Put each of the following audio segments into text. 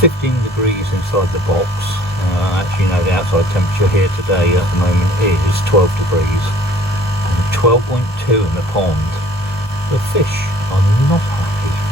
15 degrees inside the box. Actually, no, the outside temperature here today at the moment is 12 degrees and 12.2 in the pond. The fish are not happy.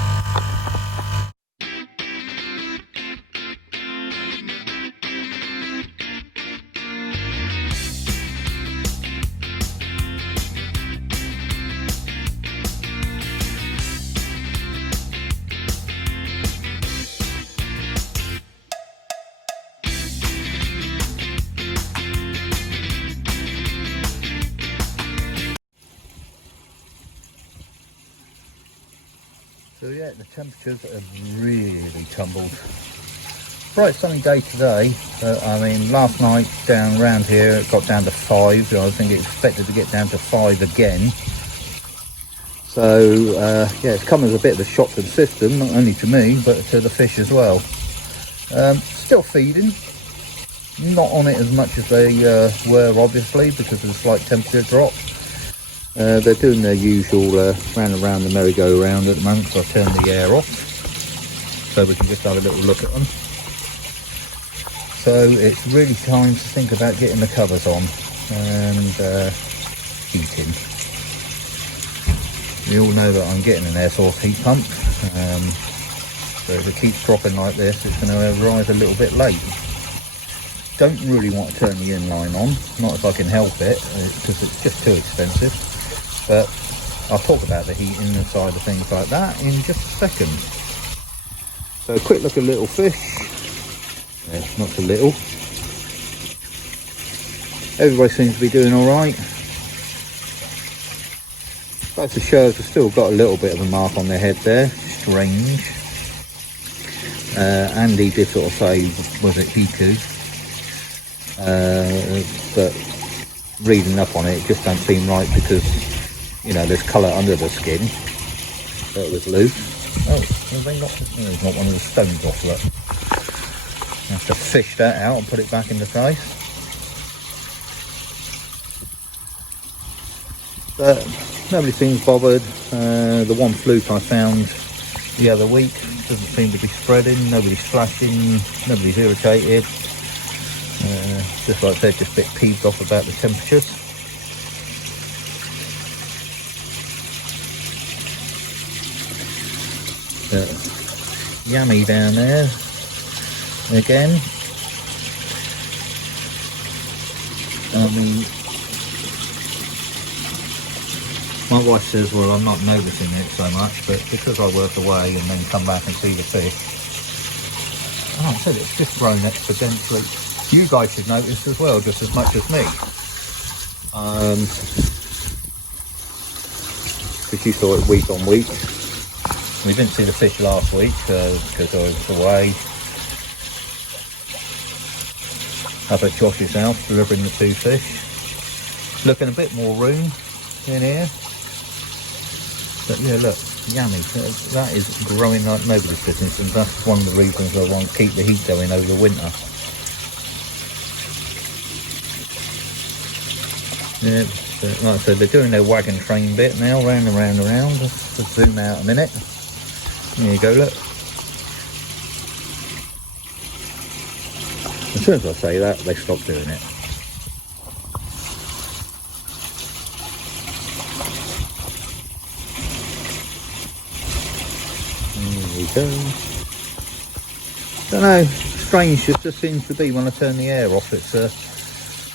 So yeah, the temperatures have really tumbled. Bright sunny day today, but I mean last night down around here it got down to 5. I think it expected to get down to 5 again. So yeah, it's come as a bit of a shock to the system, not only to me but to the fish as well. Still feeding, not on it as much as they were obviously because of the slight temperature drop. They're doing their usual round and round the merry-go-round at the moment, so I turned the air off so we can just have a little look at them. So it's really time to think about getting the covers on and heating. You all know that I'm getting an air source heat pump, so if it keeps dropping like this it's going to arrive a little bit late. Don't really want to turn the inline on, not if I can help it, because it's just too expensive. But I'll talk about the heating and side of things like that in just a second. So a quick look at little fish. Yeah, not so little. Everybody seems to be doing alright. Both the sharks have still got a little bit of a mark on their head there. Strange. Andy did sort of say, was it Hiku? But reading up on it, it just don't seem right because you know, there's colour under the skin. So it was loose. Oh, well, they not, there's not one of the stones off that. I have to fish that out and put it back in the case. But nobody seems bothered. The one fluke I found the other week doesn't seem to be spreading. Nobody's flashing. Nobody's irritated. Just like I said, just a bit peeved off about the temperatures. Yummy down there again. I mean, my wife says, well, I'm not noticing it so much, but because I work away and then come back and see the fish, like I said, it's just grown exponentially. You guys should notice as well, just as much as me. Because you saw it week on week. We didn't see the fish last week because I was away up at Josh's house delivering the 2 fish. Looking a bit more room in here. But yeah, look, yummy. That is growing like nobody's business, and that's one of the reasons I want to keep the heat going over the winter. Yeah, like I said, they're doing their wagon train bit now, round and round and round. Let's zoom out a minute. There you go, look. As soon as I say that, they stop doing it. There we go. Don't know, strange it just seems to be when I turn the air off. It's a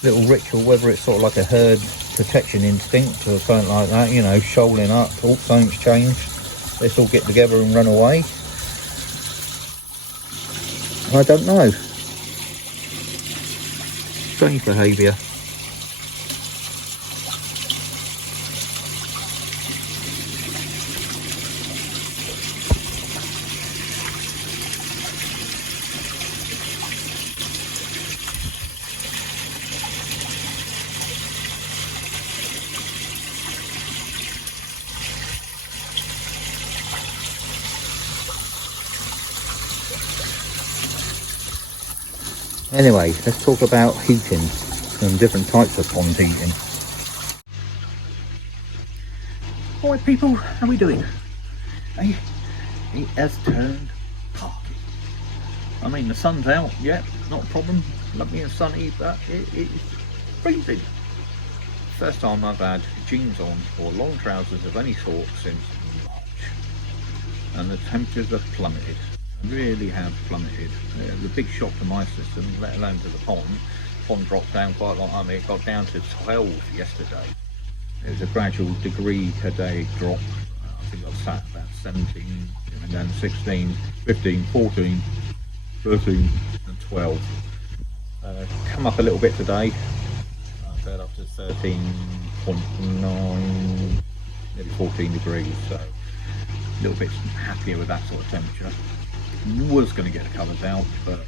little ritual, whether it's sort of like a herd protection instinct or something like that, you know, shoaling up, oh, something's changed. Let's all get together and run away. I don't know. Strange behaviour. Anyway, let's talk about heating and different types of pond heating. Alright people, how are we doing? Hey, it has turned parky. I mean, the sun's out, yeah, not a problem, lovely and sunny, but it is freezing. First time I've had jeans on or long trousers of any sort since March, and the temperatures have plummeted, really have plummeted. The big shock to my system, let alone to the pond dropped down quite a lot. I mean, it got down to 12 yesterday. It was a gradual degree a day drop. I think I was sat about 17, and then 16, 15, 14, 13 and 12. Come up a little bit today. I said up to 13.9, maybe 14 degrees, so a little bit happier with that sort of temperature. Was going to get the covers out, but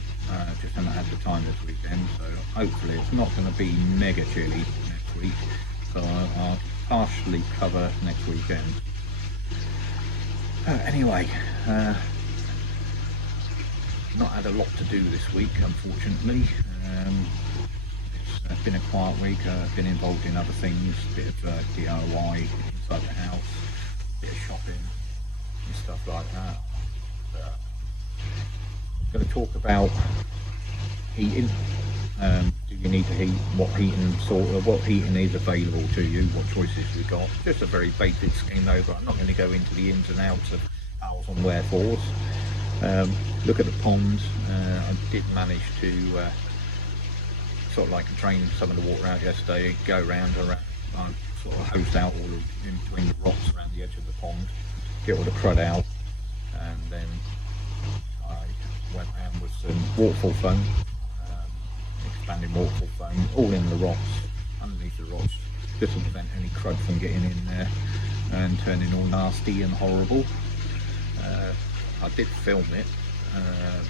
just haven't had the time this weekend, so hopefully it's not going to be mega chilly next week, so I'll partially cover next weekend. Anyway, not had a lot to do this week, unfortunately. It's been a quiet week. I've been involved in other things, a bit of DIY inside the house, a bit of shopping and stuff like that. I'm going to talk about heating. Do you need to heat? What heating is available to you? What choices we've got? Just a very basic skim over. I'm not going to go into the ins and outs of hows and wherefores. Look at the ponds. I did manage to sort of like drain some of the water out yesterday, go around, I sort of hosed out all in between the rocks around the edge of the pond, get all the crud out, and then I went around with some waterfall foam, expanding waterfall foam, all in the rocks, underneath the rocks, just to prevent any crud from getting in there and turning all nasty and horrible. I did film it,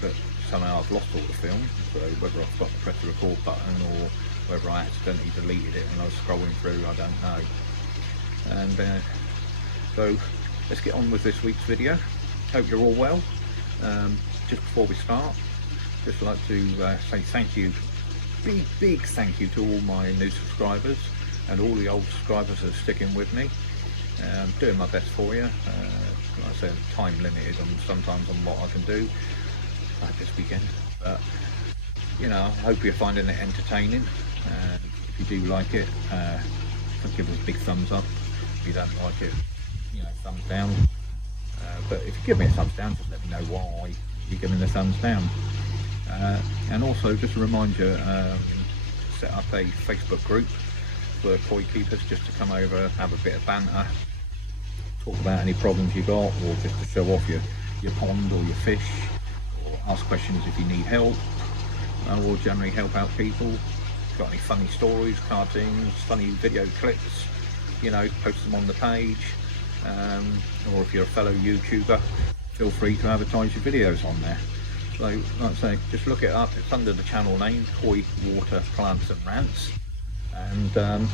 but somehow I've lost all the film, so whether I've got to press the record button or whether I accidentally deleted it when I was scrolling through, I don't know. And so let's get on with this week's video. Hope you're all well. Just before we start, just like to say thank you, big thank you to all my new subscribers and all the old subscribers that are sticking with me. Doing my best for you. Like I said, time limited on sometimes on what I can do, like this weekend, but you know, I hope you're finding it entertaining. If you do like it, give us a big thumbs up. If you don't like it, you know, thumbs down. But if you give me a thumbs down, just let me know why you're giving the thumbs down. And also just to remind you, set up a Facebook group for koi keepers, just to come over, have a bit of banter, talk about any problems you got, or just to show off your pond or your fish, or ask questions if you need help, or generally help out people. Got any funny stories, cartoons, funny video clips, you know, post them on the page, or if you're a fellow YouTuber, feel free to advertise your videos on there. So like I say, just look it up, it's under the channel name, Koi Water Plants and Rants, and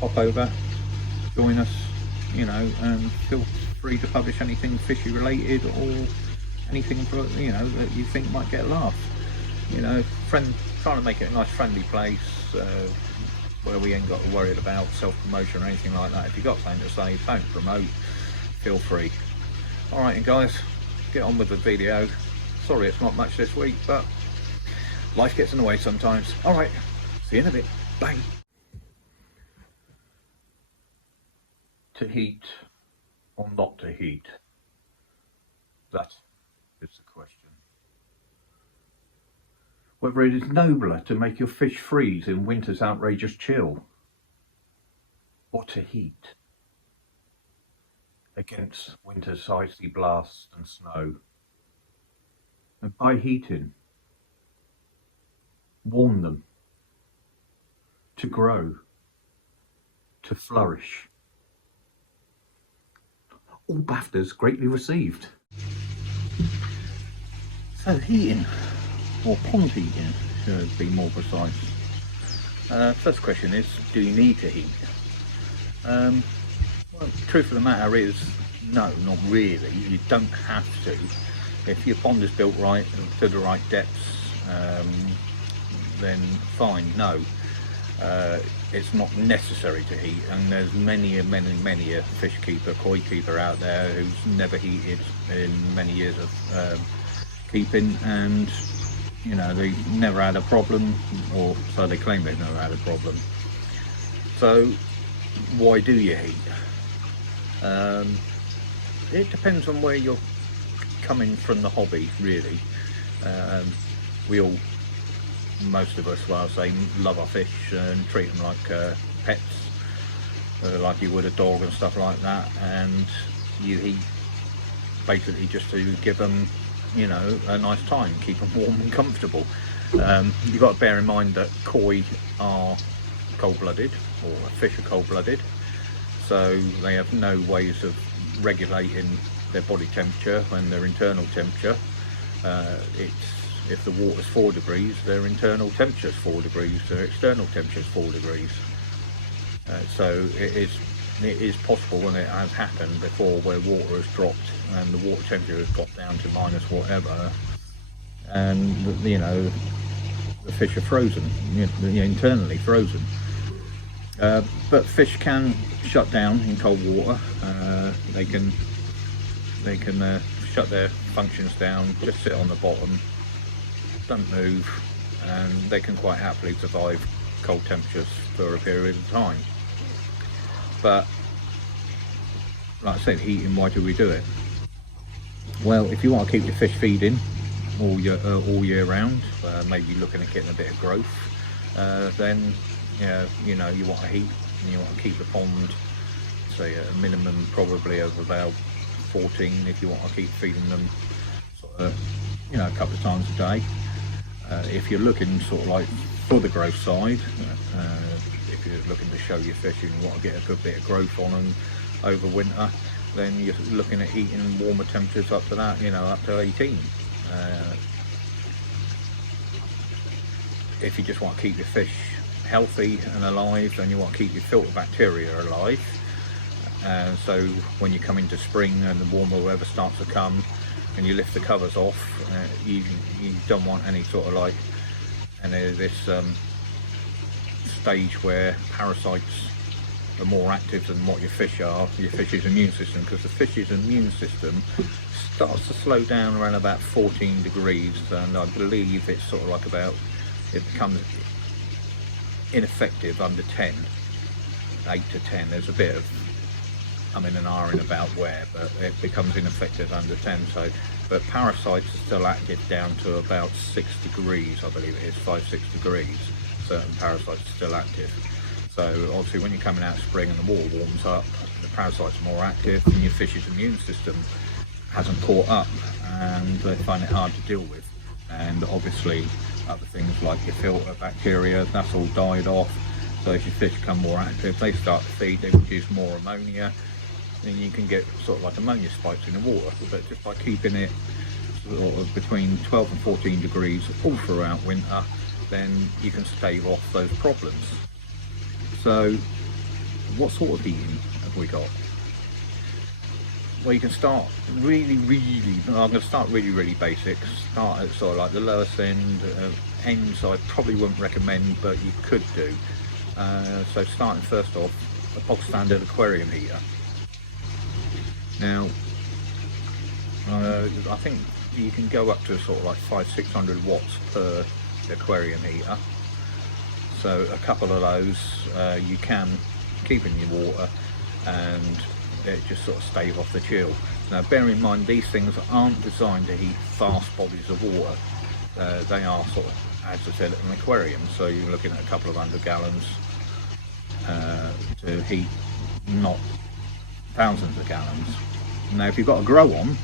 pop over, join us, you know, and feel free to publish anything fishy related or anything, you know, that you think might get a laugh. You know, trying to make it a nice friendly place where we ain't got to worry about self-promotion or anything like that. If you've got something to say, don't promote, feel free. Alright, and guys, get on with the video. Sorry it's not much this week, but life gets in the way sometimes. Alright, see you in a bit. Bye. To heat or not to heat? That is the question. Whether it is nobler to make your fish freeze in winter's outrageous chill, or to heat against winter's icy blast and snow. And by heating, warm them to grow, to flourish. All BAFTAs greatly received. So heating, or pond heating, should be more precise. First question is, do you need to heat? Well, the truth of the matter is, no, not really. You don't have to. If your pond is built right and to the right depths, then fine, no. It's not necessary to heat, and there's many a fish keeper, koi keeper out there who's never heated in many years of keeping, and you know, they never had a problem, or so they claim they've never had a problem. So why do you heat? It depends on where you're coming from the hobby, really. We all, most of us, well, I'll say, love our fish and treat them like pets, like you would a dog and stuff like that, and you heat basically just to give them, you know, a nice time, keep them warm and comfortable. You've got to bear in mind that koi are cold-blooded, or fish are cold-blooded, so they have no ways of regulating their body temperature and their internal temperature. If the water's 4 degrees, their internal temperature is 4 degrees, their external temperature is 4 degrees. So it is possible, and it has happened before, where water has dropped and the water temperature has got down to minus whatever, and you know, the fish are frozen, you know, internally frozen. But fish can shut down in cold water. They can shut their functions down, just sit on the bottom, don't move, and they can quite happily survive cold temperatures for a period of time. But like I said, heating, why do we do it? Well, if you want to keep your fish feeding all year round, maybe looking at getting a bit of growth, then you know, you want to heat, and you want to keep the pond, say, at a minimum probably of about 14, if you want to keep feeding them sort of, you know, a couple of times a day. If you're looking sort of like for the growth side, if you're looking to show your fish and you want to get a good bit of growth on them over winter, then you're looking at heating warmer temperatures up to that, you know, up to 18. If you just want to keep your fish healthy and alive, then you want to keep your filter bacteria alive. So when you come into spring and the warmer weather starts to come and you lift the covers off, you don't want any sort of like any of this stage where parasites are more active than what your fish are, your fish's immune system, because the fish's immune system starts to slow down around about 14 degrees, and I believe it's sort of like about, it becomes ineffective under 10, 8 to 10. There's a bit of, I mean, an R in about where, but it becomes ineffective under 10. So, but parasites are still active down to about 6 degrees, I believe it is, 5-6 degrees. Certain parasites are still active. So obviously when you're coming out of spring and the water warms up, the parasites are more active and your fish's immune system hasn't caught up, and they find it hard to deal with. And obviously other things like your filter bacteria, that's all died off. So as your fish become more active, they start to feed, they produce more ammonia, and you can get sort of like ammonia spikes in the water. But just by keeping it sort of between 12 and 14 degrees all throughout winter, then you can stave off those problems. So what sort of heating have we got? Well, you can start really, I'm going to start really basic. Start at sort of like the lowest end. Ends I probably wouldn't recommend, but you could do. So starting first off, a bog standard aquarium heater. Now, I think you can go up to sort of like 500-600 watts per aquarium heater. So a couple of those you can keep in your water, and it just sort of stave off the chill. Now bear in mind, these things aren't designed to heat vast bodies of water. They are sort of, as I said, an aquarium, so you're looking at a couple of 100 gallons to heat, not thousands of gallons. Now if you've got a grow on,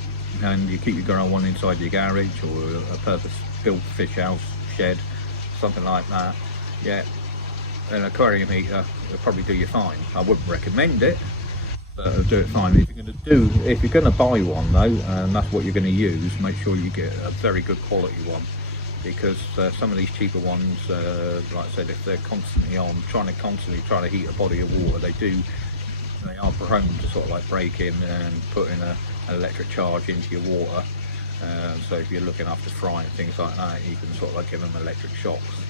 and you keep your grow on inside your garage or a purpose-built fish house, shed, something like that, yeah, an aquarium heater will probably do you fine. I wouldn't recommend it, but it'll do it fine. If you're going to buy one though, and that's what you're going to use, make sure you get a very good quality one, because some of these cheaper ones, like I said, if they're constantly on, trying to heat a body of water, they are prone to sort of like break in and put in an electric charge into your water. So if you're looking after frying things like that, you can sort of like give them electric shocks.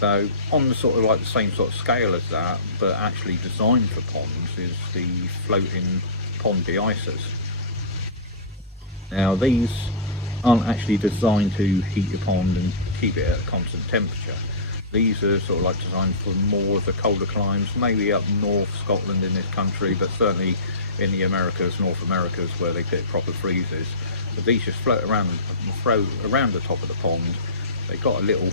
So on the sort of like the same sort of scale as that, but actually designed for ponds, is the floating pond de-icers. Now these aren't actually designed to heat your pond and keep it at a constant temperature. These are sort of like designed for more of the colder climes, maybe up north Scotland in this country, but certainly in the Americas, North Americas, where they get proper freezes. But these just float around and throw around the top of the pond. They've got a little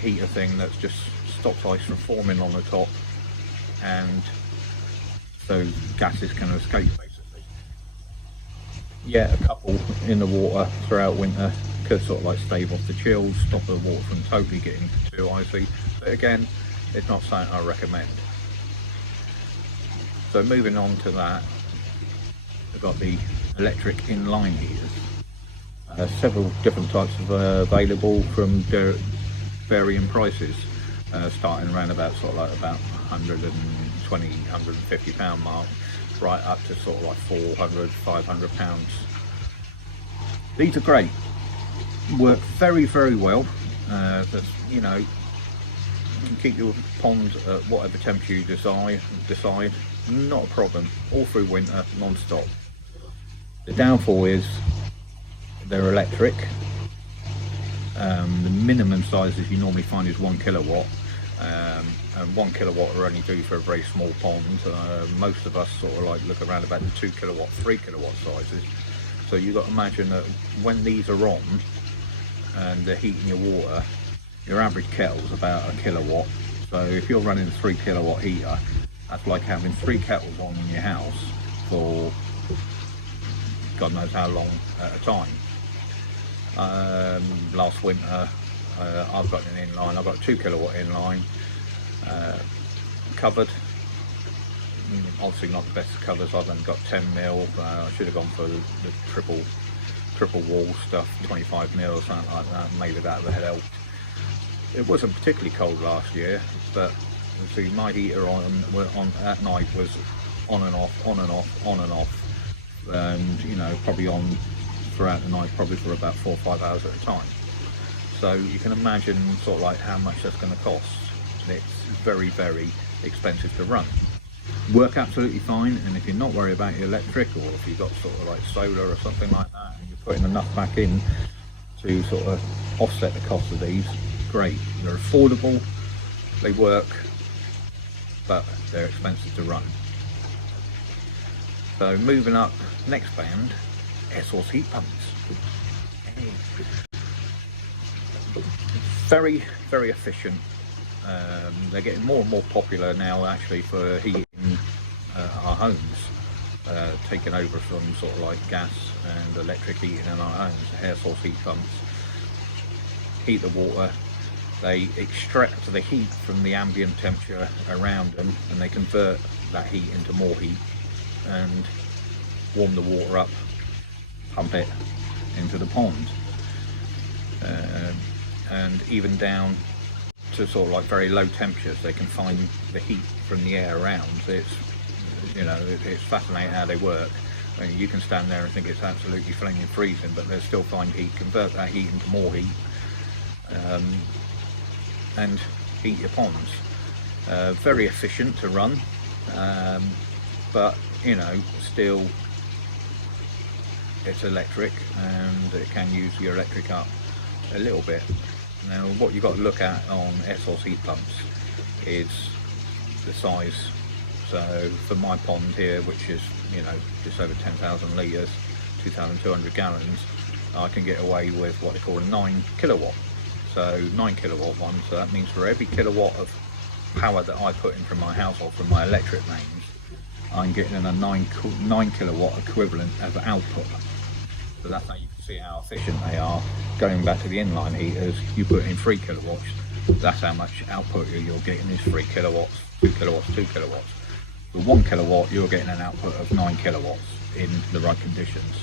heater thing that just stops ice from forming on the top, and so gases can escape basically. Yeah, a couple in the water throughout winter could sort of like stave off the chills, stop the water from totally getting too icy, but again, it's not something I recommend. So moving on to that, we've got the electric inline heaters. Several different types of available from varying prices, starting around about sort of like about 120, 150 pound mark, right up to sort of like 400, 500 pounds. These are great, work very, very well. That's, you know, you can keep your pond at whatever temperature you decide, not a problem, all through winter, non-stop. The downfall is they're electric. The minimum sizes you normally find is 1 kilowatt, and 1 kilowatt are only do for a very small pond. Most of us sort of like look around about the 2 kilowatt, 3 kilowatt sizes. So you've got to imagine that when these are on and they're heating your water, your average kettle's about 1 kilowatt. So if you're running a 3 kilowatt heater, that's like having 3 kettles on in your house for God knows how long at a time. Last winter I've got an inline, I've got a 2 kilowatt inline, covered. Obviously not the best covers, I've only got 10mm, I should have gone for the triple wall stuff, 25mm or something like that, maybe that would have helped. It wasn't particularly cold last year, but see, my heater on at night was on and off, on and off, on and off, and you know, probably on throughout the night, probably for about 4 or 5 hours at a time. So you can imagine sort of like how much that's going to cost. It's very, very expensive to run. Work absolutely fine, and if you're not worried about your electric, or if you've got sort of like solar or something like that, and you're putting enough back in to sort of offset the cost of these, great. They're affordable, they work, but they're expensive to run. So moving up, next band, air source heat pumps. Very, very efficient. They're getting more and more popular now actually for heating our homes, taking over from sort of like gas and electric heating in our homes. Air source heat pumps heat the water, they extract the heat from the ambient temperature around them, and they convert that heat into more heat and warm the water up, pump it into the pond, and even down to sort of like very low temperatures they can find the heat from the air around. It's, you know, it's fascinating how they work. I mean, you can stand there and think it's absolutely flaming freezing, but they'll still find heat, convert that heat into more heat, and heat your ponds. Very efficient to run, but you know, still it's electric and it can use your electric up a little bit. Now what you've got to look at on air source heat pumps is the size. So for my pond here, which is, you know, just over 10,000 litres, 2,200 gallons, I can get away with what they call a 9 kilowatt. So 9 kilowatt one, so that means for every kilowatt of power that I put in from my household, from my electric mains, I'm getting a 9 kilowatt equivalent of output. So that's how you can see how efficient they are. Going back to the inline heaters, you put in 3 kilowatts, that's how much output you're getting is 3 kilowatts, 2 kilowatts, 2 kilowatts. For 1 kilowatt, you're getting an output of 9 kilowatts in the right conditions.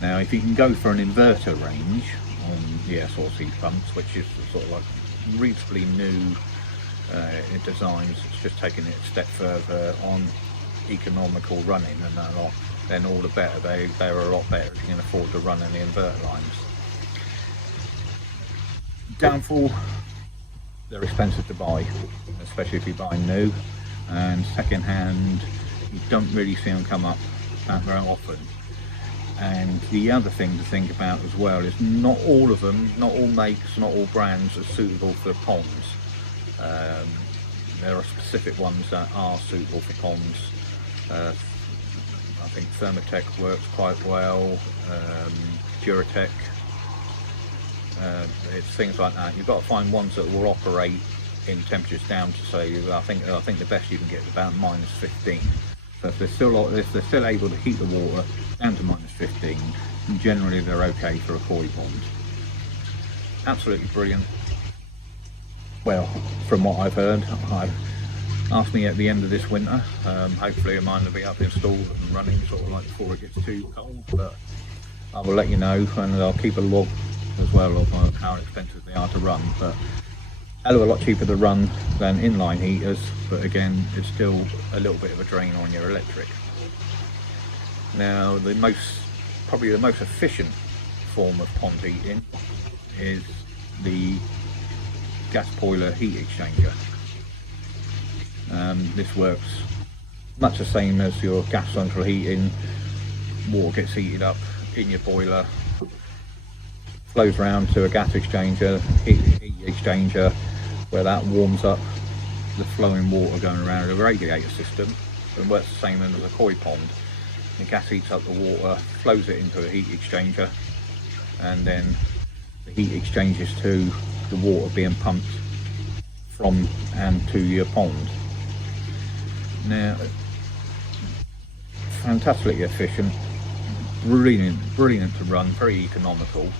Now, if you can go for an inverter range on the air source heat pumps, which is sort of like reasonably new designs, it's just taking it a step further on economical running and that lot, then all the better. They're a lot better if you can afford to run any inverter lines. Downfall, they're expensive to buy, especially if you buy new, and second hand, you don't really see them come up that very often. And the other thing to think about as well is not all of them, not all makes, not all brands are suitable for ponds. There are specific ones that are suitable for ponds. I think Thermatech works quite well, Duratech, it's things like that. You've got to find ones that will operate in temperatures down to, say, I think the best you can get is about -15. So if they're still able to heat the water down to -15, generally they're okay for a koi pond. Absolutely brilliant. Well, from what I've heard, asked me at the end of this winter. Hopefully mine will be up installed and running sort of like before it gets too cold, but I will let you know, and I'll keep a log as well of how expensive they are to run. But hell of a lot cheaper to run than inline heaters, but again, it's still a little bit of a drain on your electric. Now, probably the most efficient form of pond heating is the gas boiler heat exchanger. This works much the same as your gas central heating. Water gets heated up in your boiler, flows around to a gas exchanger, heat exchanger, where that warms up the flowing water going around a radiator system. It works the same as a koi pond. The gas heats up the water, flows it into a heat exchanger, and then the heat exchanges to the water being pumped from and to your pond. Now, fantastically efficient, brilliant to run, very economical.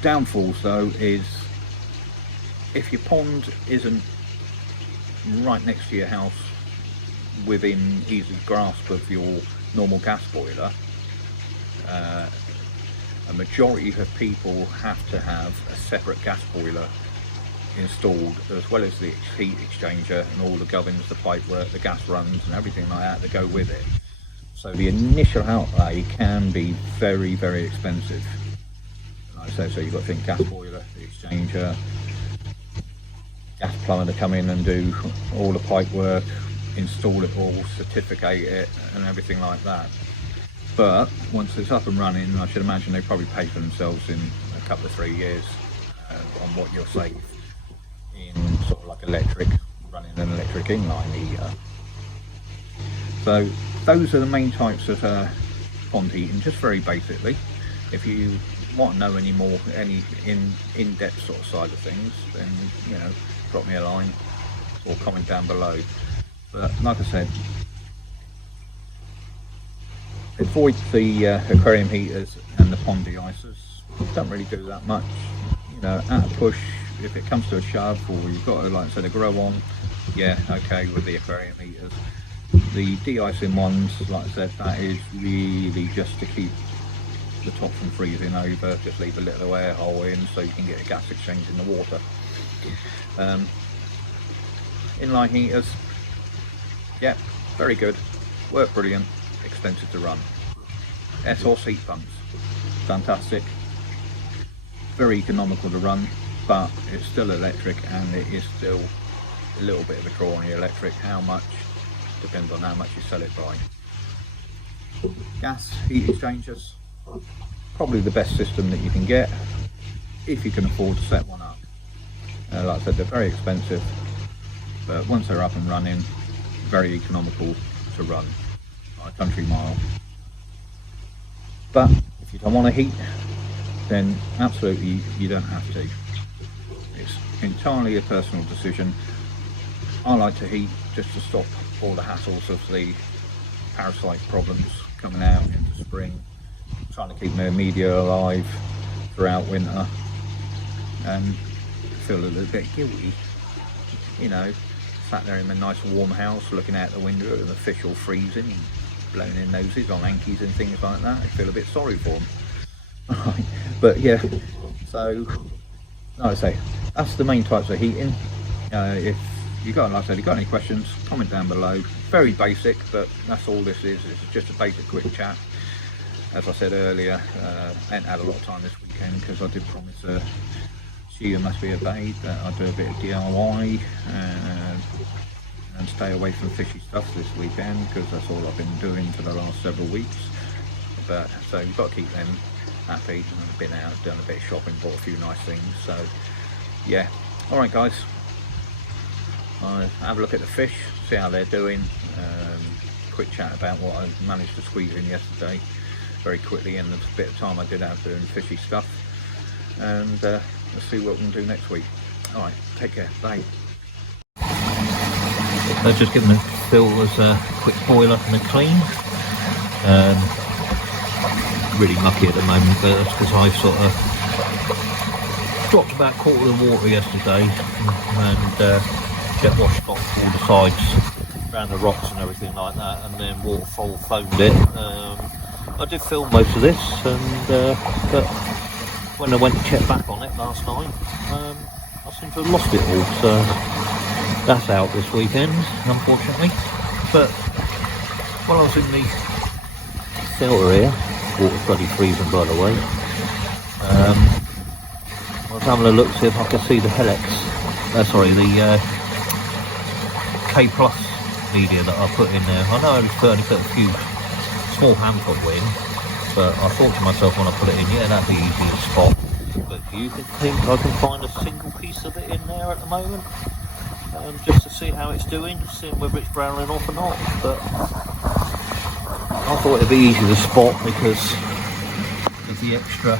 Downfalls though is if your pond isn't right next to your house within easy grasp of your normal gas boiler, a majority of people have to have a separate gas boiler installed, as well as the heat exchanger and all the gubbins, the pipe work, the gas runs and everything like that go with it. So the initial outlay can be very, very expensive. Like I say, so you've got to think gas boiler, the exchanger, gas plumber to come in and do all the pipe work, install it all, certificate it and everything like that. But once it's up and running, I should imagine they probably pay for themselves in a couple of 3 years on what you'll save in sort of like electric, running an electric inline heater. So those are the main types of pond heating, just very basically. If you want to know any more, any in-depth sort of side of things, then you know, drop me a line or comment down below. But like I said, avoid the aquarium heaters and the pond de-icers. Don't really do that much. You know, at a push, if it comes to a shove, or you've got to, like I said, a grow on, yeah, okay with the aquarium heaters. The de-icing ones, like I said, that is really just to keep the top from freezing over. Just leave a little air hole in so you can get a gas exchange in the water. Inline heaters, yeah, very good, work brilliant, expensive to run. Air source heat pumps, fantastic, very economical to run, but it's still electric and it is still a little bit of a draw on your electric. How much depends on how much you sell it by. Gas heat exchangers, probably the best system that you can get if you can afford to set one up. Like I said, they're very expensive, but once they're up and running, very economical to run by a country mile. But if you don't want to heat, then absolutely you don't have to. It's entirely a personal decision. I like to heat just to stop all the hassles of the parasite problems coming out into spring, trying to keep my media alive throughout winter, and feel a little bit guilty, you know, sat there in my nice warm house looking out the window and the fish all freezing and blowing their noses on hankies and things like that. I feel a bit sorry for them. But yeah, so like I say, that's the main types of heating. If you got, like I said, you got any questions, comment down below. Very basic, but that's all this is. It's just a basic quick chat. As I said earlier, I ain't had a lot of time this weekend because I did promise she must be obeyed that I do a bit of DIY and stay away from fishy stuff this weekend, because that's all I've been doing for the last several weeks. But so you've got to keep them happy. I've been out, done a bit of shopping, bought a few nice things. So yeah, all right guys, I'll have a look at the fish, see how they're doing. Quick chat about what I managed to squeeze in yesterday very quickly, and the bit of time I did have doing fishy stuff, and let's see what we can do next week. All right, take care, bye. I've just given the filters a quick boil up and a clean. Really mucky at the moment, but that's because I sort of dropped about a quarter of the water yesterday, and jet washed off all the sides around the rocks and everything like that, and then waterfall foamed it. I did film most of this, and but when I went to check back on it last night, I seem to have lost it all, so that's out this weekend, unfortunately. But while I was in the filter here, water's bloody freezing by the way, I was having a look to see if I could see the Helix, the K Plus media that I put in there. I know I only put a few small handful in, but I thought to myself when I put it in, yeah, that'd be easy to spot. But do you think I can find a single piece of it in there at the moment? Just to see how it's doing, seeing whether it's browning off or not. But I thought it'd be easy to spot because of the extra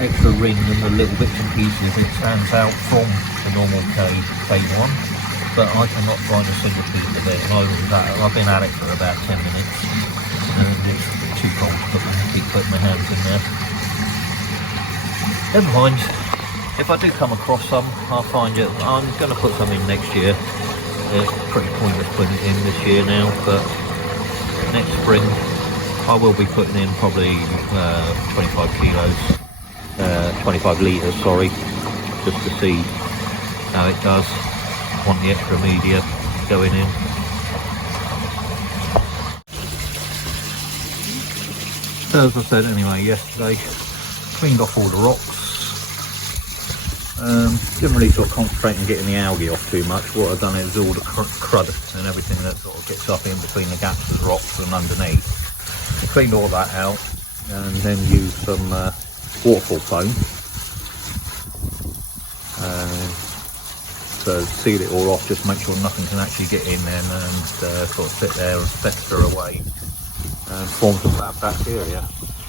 extra ring and the little bits and pieces. It stands out from the normal K1, but I cannot find a single piece of it. And I've been at it for about 10 minutes, and it's too cold to keep putting my hands in there. Never mind. If I do come across some, I'll find it. I'm going to put some in next year. It's pretty pointless putting it in this year now, but next spring I will be putting in probably 25 kilos, 25 litres, sorry, just to see how it does. Want the extra media going in. So as I said anyway, yesterday, cleaned off all the rocks. Didn't really sort of concentrate on getting the algae off too much. What I've done is all the crud and everything that sort of gets up in between the gaps of the rocks and underneath. I cleaned all that out, and then used some waterfall foam to seal it all off, just make sure nothing can actually get in there and sort of sit there and fester away and form some bad bacteria.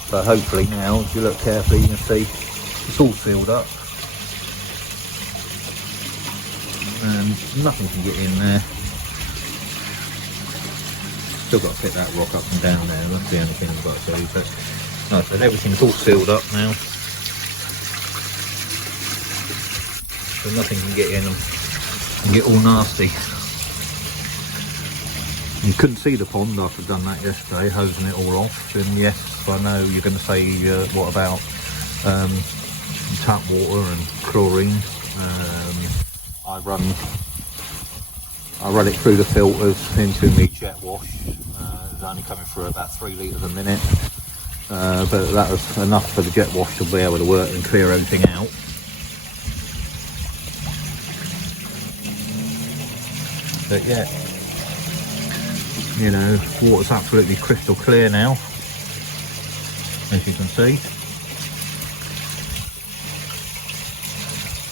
So hopefully now, if you look carefully, you can see it's all sealed up. And nothing can get in there. Still got to pick that rock up and down there, that's the only thing I've got to do. But no, so everything's all sealed up now, so nothing can get in and get all nasty. You couldn't see the pond after I'd done that yesterday, hosing it all off. And yes, I know you're going to say what about tap water and chlorine. I run it through the filters into my jet wash. It's only coming through about 3 litres a minute, but that was enough for the jet wash to be able to work and clear everything out. But yeah, you know, water's absolutely crystal clear now, as you can see.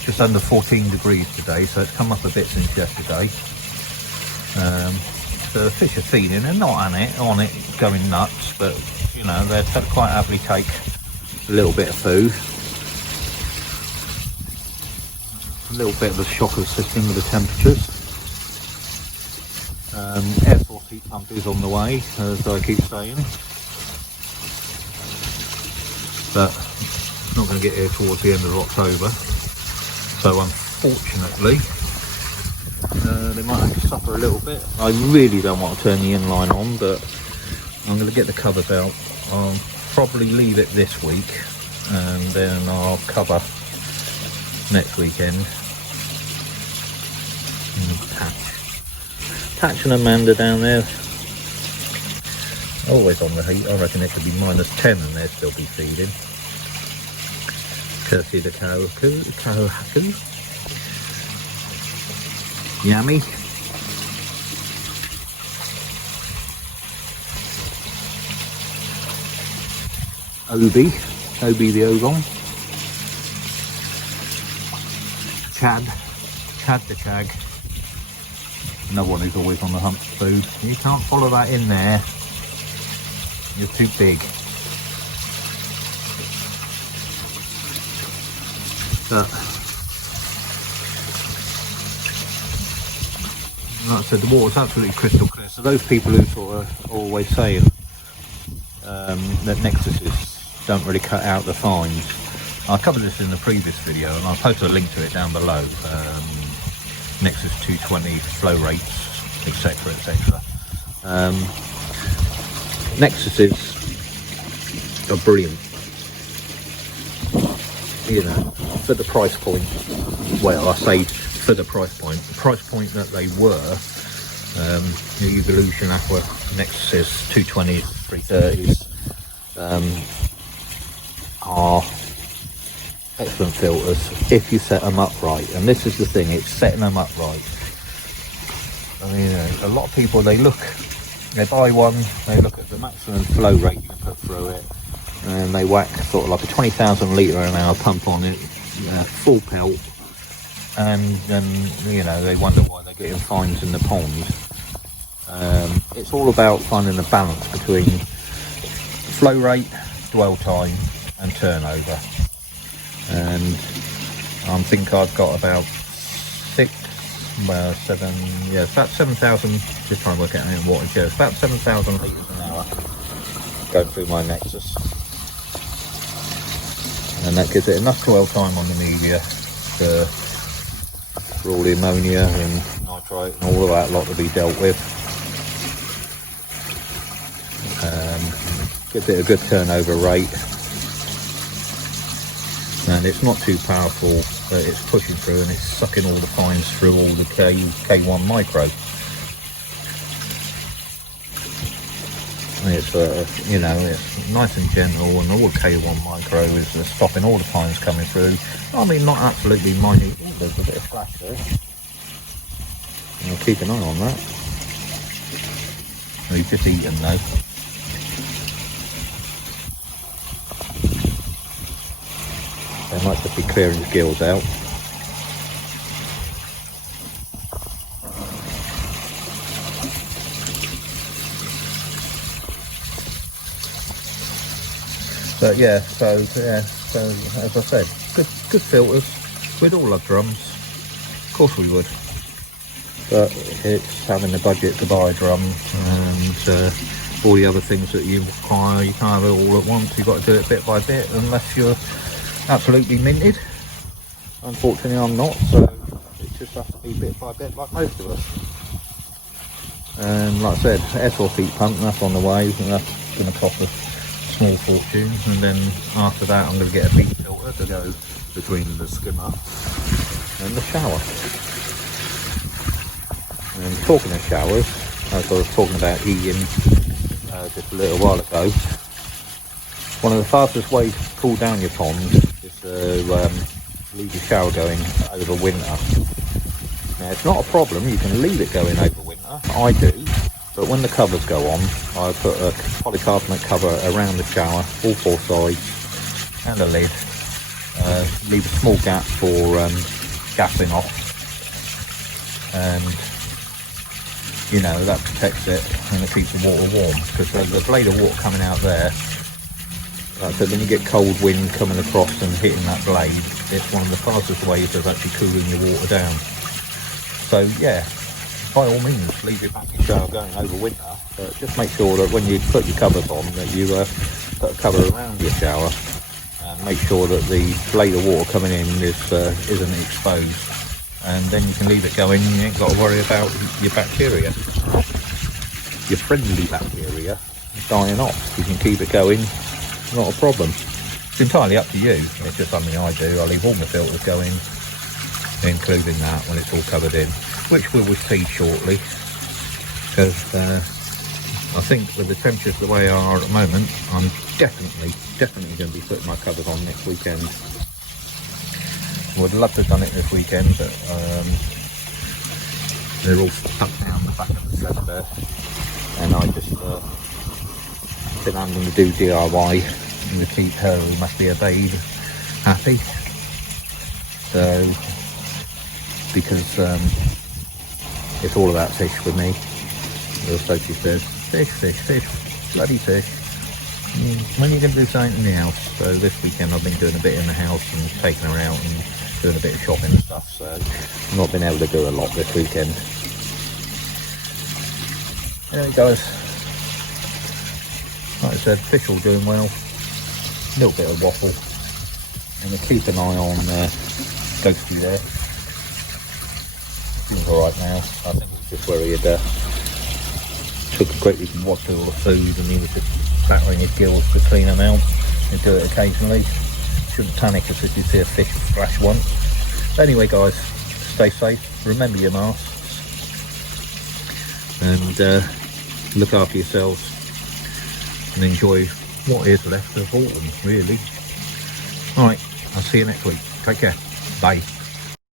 Just under 14 degrees today, so it's come up a bit since yesterday. So the fish are feeding, they're not on it going nuts, but you know, they'd quite happily take a little bit of food. A little bit of a shock of the system with the temperatures. Air source heat pump is on the way, as I keep saying, but it's not going to get here towards the end of October. So unfortunately, they might have to suffer a little bit. I really don't want to turn the inline on, but I'm going to get the covers out. I'll probably leave it this week, and then I'll cover next weekend. Patch and Amanda down there, always on the heat. I reckon it could be -10 and they'd still be feeding. Courtesy the cow. Yummy. Obi the Ogon. Chad the Chag. Another one who's always on the hunt for food. You can't follow that in there. You're too big. But like I said, the water's absolutely crystal clear. So those people who sort of always saying that Nexuses don't really cut out the fines. I covered this in the previous video and I'll post a link to it down below. Nexus 220 flow rates, etc, etc. Nexuses are brilliant, you know, for the price point. Well, I say for the price point that they were. The Evolution Aqua Nexuses 220s, 330s are excellent filters if you set them up right. And this is the thing, it's setting them up right. I mean, a lot of people, they buy one, they look at the maximum flow rate you can put through it, and they whack sort of like a 20,000 litre an hour pump on it, full pelt, and then, you know, they wonder why they're getting fines in the pond. It's all about finding the balance between flow rate, dwell time and turnover. And I think I've got about it's about 7,000, just trying to work out how many wattage, it's about 7,000 litres an hour going through my Nexus. And that gives it enough dwell time on the media for all the ammonia and nitrite and all of that lot to be dealt with. Gives it a good turnover rate. And it's not too powerful, but it's pushing through and it's sucking all the fines through all the K1 micro. And it's you know, it's nice and gentle, and all the K1 micro is stopping all the fines coming through. I mean, not absolutely minute. There's a bit of flash there. I'll keep an eye on that. We've just eaten though. They might just be clearing his gills out. But yeah, so as I said, good filters with all our drums. Of course we would. But it's having the budget to buy a drum and all the other things that you require. You can't have it all at once. You've got to do it bit by bit, unless you're absolutely minted. Unfortunately I'm not, so it just has to be bit by bit like most of us. And like I said, air source heat pump, that's on the way, and that's going to cost a small fortune. And then after that I'm going to get a bead filter to go between the skimmer and the shower. And talking of showers, as I was talking about heating just a little while ago, one of the fastest ways to cool down your pond is to leave your shower going over winter. Now it's not a problem, you can leave it going over winter, I do, but when the covers go on, I put a polycarbonate cover around the shower, all four sides, and a lid. Leave a small gap for gapping off, and you know, that protects it and it keeps the water warm, because the blade of water coming out there, like I said, when you get cold wind coming across and hitting that blade, it's one of the fastest ways of actually cooling your water down. So yeah, by all means leave your backing shower going over winter, but just make sure that when you put your covers on that you put a cover around your shower and make sure that the blade of water coming in isn't exposed. And then you can leave it going and you ain't got to worry about your bacteria. Your friendly bacteria dying off. You can keep it going, not a problem. It's entirely up to you. It's just something I do. I leave all my filters going, including that when it's all covered in, which we will see shortly. Because I think with the temperatures the way they are at the moment, I'm definitely going to be putting my covers on next weekend. Would love to have done it this weekend, but They're all stuck down the back of the shed there, and I just been having to do DIY and to keep her, who must be a babe, happy. So, because it's all about fish with me. Little Sophie says, fish, fish, fish, bloody fish. When are you going to do something in the house? So this weekend I've been doing a bit in the house and taking her out and doing a bit of shopping and stuff, so I've not been able to do a lot this weekend. There it goes. Like I said, fish all doing well. A little bit of waffle. And we keep an eye on Ghosty there. He's alright now. I think it's just where he had took a great big wad of all the food and he was just battering his gills to clean them out. He'll do it occasionally. Shouldn't panic if you see a fish splash one. But anyway guys, stay safe, remember your masks, and look after yourselves and enjoy what is left of autumn, really. Alright, I'll see you next week. Take care. Bye.